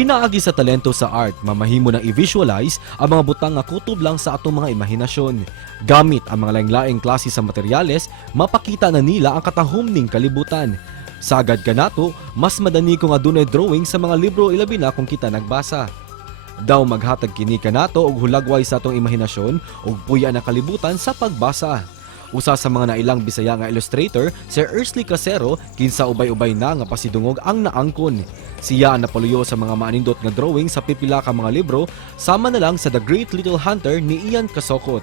Pinaagi sa talento sa art, mamahimo nang i-visualize ang mga butang nga kutob lang sa atong mga imahinasyon. Gamit ang mga laing-laing klase sa materyales, mapakita na nila ang katahom ning kalibutan. Sagad kanato, mas madani kung adunay drawing sa mga libro ilabi na kung kita nagbasa. Daw maghatag kini kanato og hulagway sa atong imahinasyon ug puya na kalibutan sa pagbasa. Usa sa mga nailang Bisaya nga illustrator, Sir Ersley Casero, kinsa ubay-ubay na nga pasidungog ang naangkon. Siya ang napaluyo sa mga maanindot nga drawing sa pipila ka mga libro, sama na lang sa The Great Little Hunter ni Ian Casocot.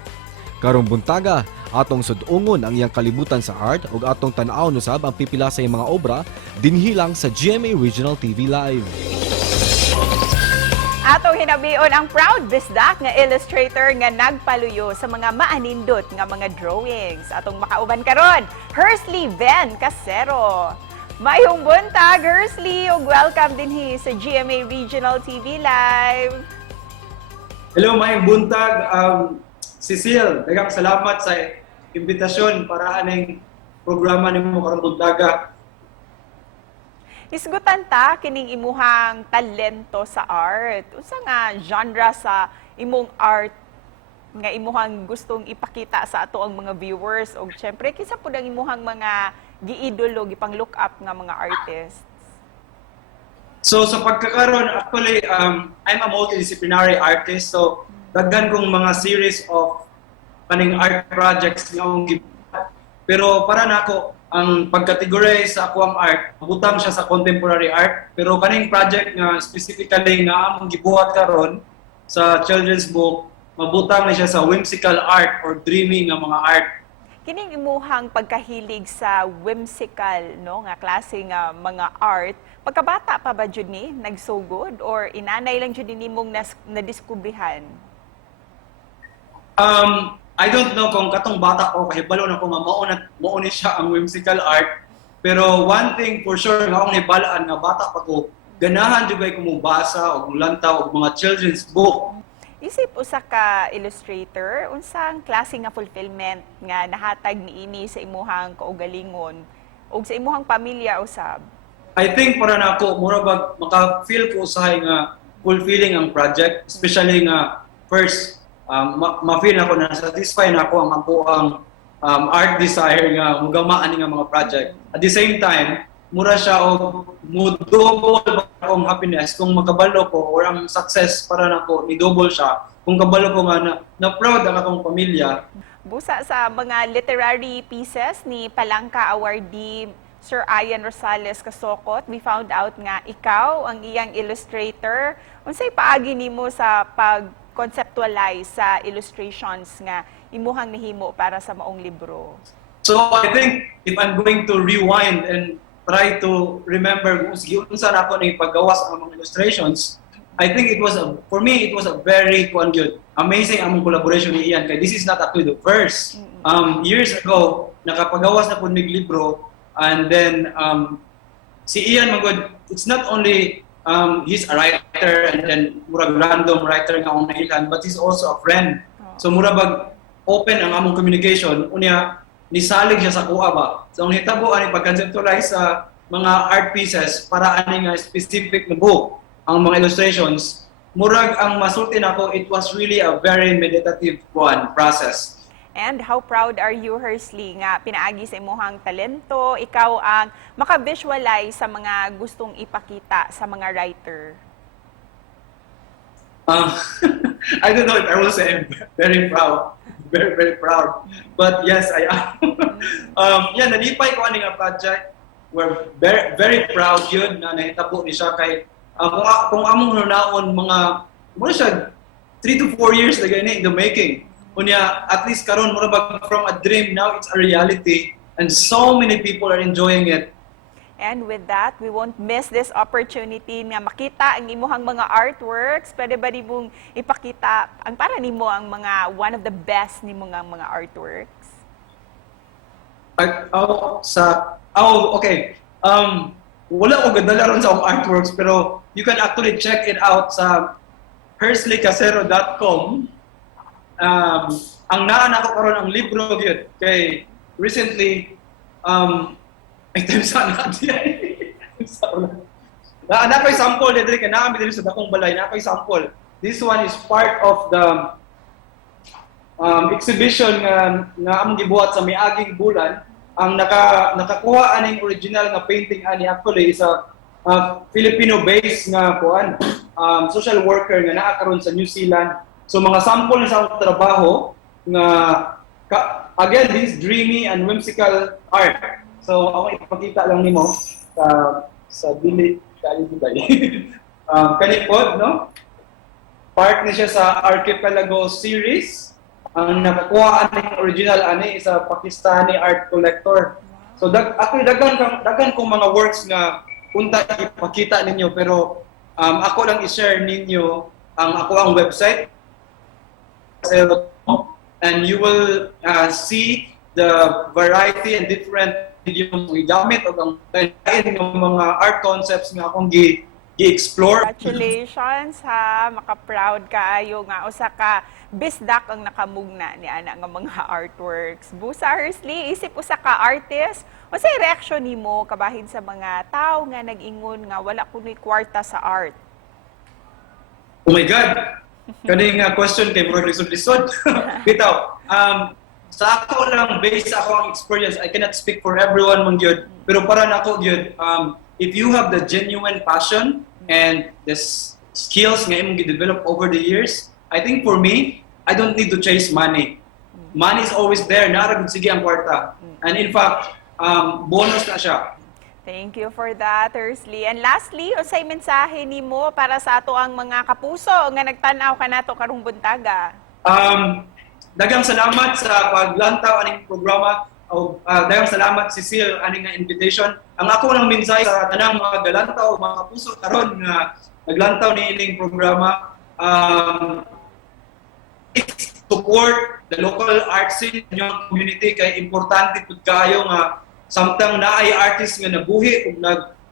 Karong buntaga, atong sudungon ang iyang kalibutan sa art ug atong tan-awon usab ang pipila sa iyang mga obra dinhi lang sa GMA Regional TV Live. Atong hinabion ang proud bisdak nga illustrator nga nagpaluyo sa mga maanindot nga mga drawings. Atong makauban karon, Hersley Ven Casero. Mayong buntag, Hersley, ug welcome dinhi sa GMA Regional TV Live. Hello, mayong buntag. Cecile, daghang salamat sa imbitasyon para aning programa nimo karong buntaga. Isgutan ta kining imuhang talento sa art. Unsa nga genre sa imong art nga imuhang gustong ipakita sa ato ang mga viewers ug syempre kinsa pud ang imuhang mga giidolo gipang look up nga mga artists? So sa pagkakaroon, actually, I'm a multidisciplinary artist. So daghan kong mga series of kaning art projects nga akong gibuhat. Pero para nako ang pag-categorize sa ako ang art, butang siya sa contemporary art. Pero kaning project nga specifically nga among gibuhat karon sa children's book, mabutang na siya sa whimsical art or dreaming nga mga art. Kining imuhang pagkahilig sa whimsical no nga klase nga mga art, pagkabata pa ba jud ni nagsugod or inanay lang jud nimong nadiskubrihan? I don't know kung katong bata ko kahibalo na ko nga mao ni siya ang whimsical art. Pero one thing for sure nga akong hibalaan nga bata pa ko, ganahan jud ko mubasa og mulantaw og mga children's book. Isip usa ka illustrator, unsang klase nga fulfillment nga nahatag niini sa imuhang kaugalingon ug sa imuhang pamilya usab? I think para nako mura bag maka-feel ko usahay nga fulfilling ang project, especially nga first ma-feel ako na satisfy na ako ang art desire nga mugamaan nga mga project. At the same time, mura siya og mo-double akong happiness kung makabalo ko or ang success para nako ni-double siya kung kabalo ko nga na proud ang akong pamilya. Busa sa mga literary pieces ni Palangka awardee Sir Ian Rosales Casocot, we found out nga ikaw ang iyang illustrator. Unsay paagi nimo sa pag-conceptualize sa illustrations nga imuhang nahimo para sa maong libro? So I think if I'm going to rewind and try to remember kung saan ako nang paggawas ang mga illustrations, I think for me it was a very good, amazing among collaboration ni Ian. Kay this is not actually the first. Years ago, nakapagawas na po ng libro, and then si Ian magod, it's not only he's a writer and then murag random writer nga akong nailhan, but he's also a friend. So murag open ang among communication, unya nisalig siya sa kuha ba. So ang hitabo ani pag-conceptualize sa mga art pieces para ani nga specific na book, ang mga illustrations, murag ang masulti nako, it was really a very meditative process. And how proud are you, Hersley, nga pinaagi sa imuhang talento, ikaw ang maka-visualize sa mga gustong ipakita sa mga writer? I don't know if I will say I'm very proud. Very, very proud. But yes, I am. Nalipay ko ani nga project. We're very, very proud yun na nahitabo ni siya kay kung among hunaon mga muna siya 3 to 4 years na gani in the making. Unya, at least karon mura bag from a dream, now it's a reality and so many people are enjoying it. And with that, we won't miss this opportunity na makita ang imuhang mga artworks. Pwede ba nimong ipakita ang para nimo ang mga one of the best nimo nga mga artworks? Okay. Wala ko gadala ron sa artworks pero you can actually check it out sa hersleycasero.com. Ang naan ako karon ang libro gyud kay recently ay time sana Na ko'y sample diri kay naa mi diri sa dakong balay, na ko'y sample. This one is part of the exhibition nga among gibuhat sa miaging bulan. Ang nakakuha aning original nga painting ani actually is a Filipino-based nga kuan social worker nga naa karon sa New Zealand. So mga sample na sa akong trabaho nga again this dreamy and whimsical art. So ako ipakita lang nimo sa dili kani ba kanipod no, part ni siya sa Archipelago series. Ang nakakuha aning original ani is a Pakistani art collector. So daghan kong mga works nga punta ipakita ninyo, pero ako lang i-share ninyo ako ang website, and you will see the variety and different mediums nga gamit o ang mga art concepts nga akong gi-explore. Congratulations ha, maka-proud kaayo nga usa ka bisdak ang nakamugna ni ana nga mga artworks. Busa Hersley, isip usa ka artist, unsay reaksyon nimo kabahin sa mga tawo nga nag-ingon nga wala kunoy kwarta sa art? Oh my God! Kani nga question kay Murag lisod-lisod. Bitaw, sa ako lang, based sa akong experience, I cannot speak for everyone mong gyud. Pero para nako gyud, if you have the genuine passion and the skills nga imong gi-develop over the years, I think for me, I don't need to chase money. Money is always there, naragod sige ang kwarta. And in fact, bonus na siya. Thank you for that, Hersley. And lastly, unsay mensahe nimo para sa ato ang mga kapuso nga nagtan-aw kanato karong buntaga? Daghang salamat sa paglantaw aning programa. Daghang salamat Cecile aning nga invitation. Ang ako lang mensahe sa tanang mga galantaw, mga kapuso karon nga naglantaw niining programa, support the local art scene in your community kay importante pud kaayo nga samtang naay artist nga nabuhi ug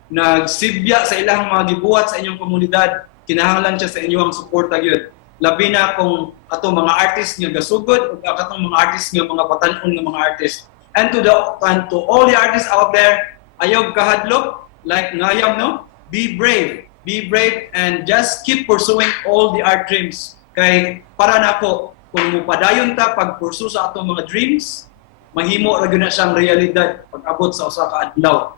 nagsibya sa ilang mga gibuhat sa inyong komunidad, kinahanglan siya sa inyong suporta gyud. Labi na kung ato mga artist nga gasugod ug atong mga artist nga mga patan-on nga mga artist. And to all the artists out there, ayaw kahadlok, like ngayam no, be brave and just keep pursuing all the art dreams. Kay para nako kung mupadayon ta pag-pursue sa atong mga dreams, mahimo ra gyud na siyang realidad pag-abot sa usa ka adlaw.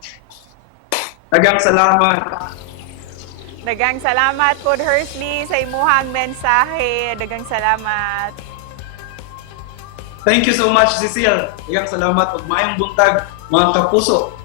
Daghang salamat. Daghang salamat pod Hersley sa imuhang mensahe. Daghang salamat. Thank you so much, Cecile. Daghang salamat ug maayong buntag mga kapuso.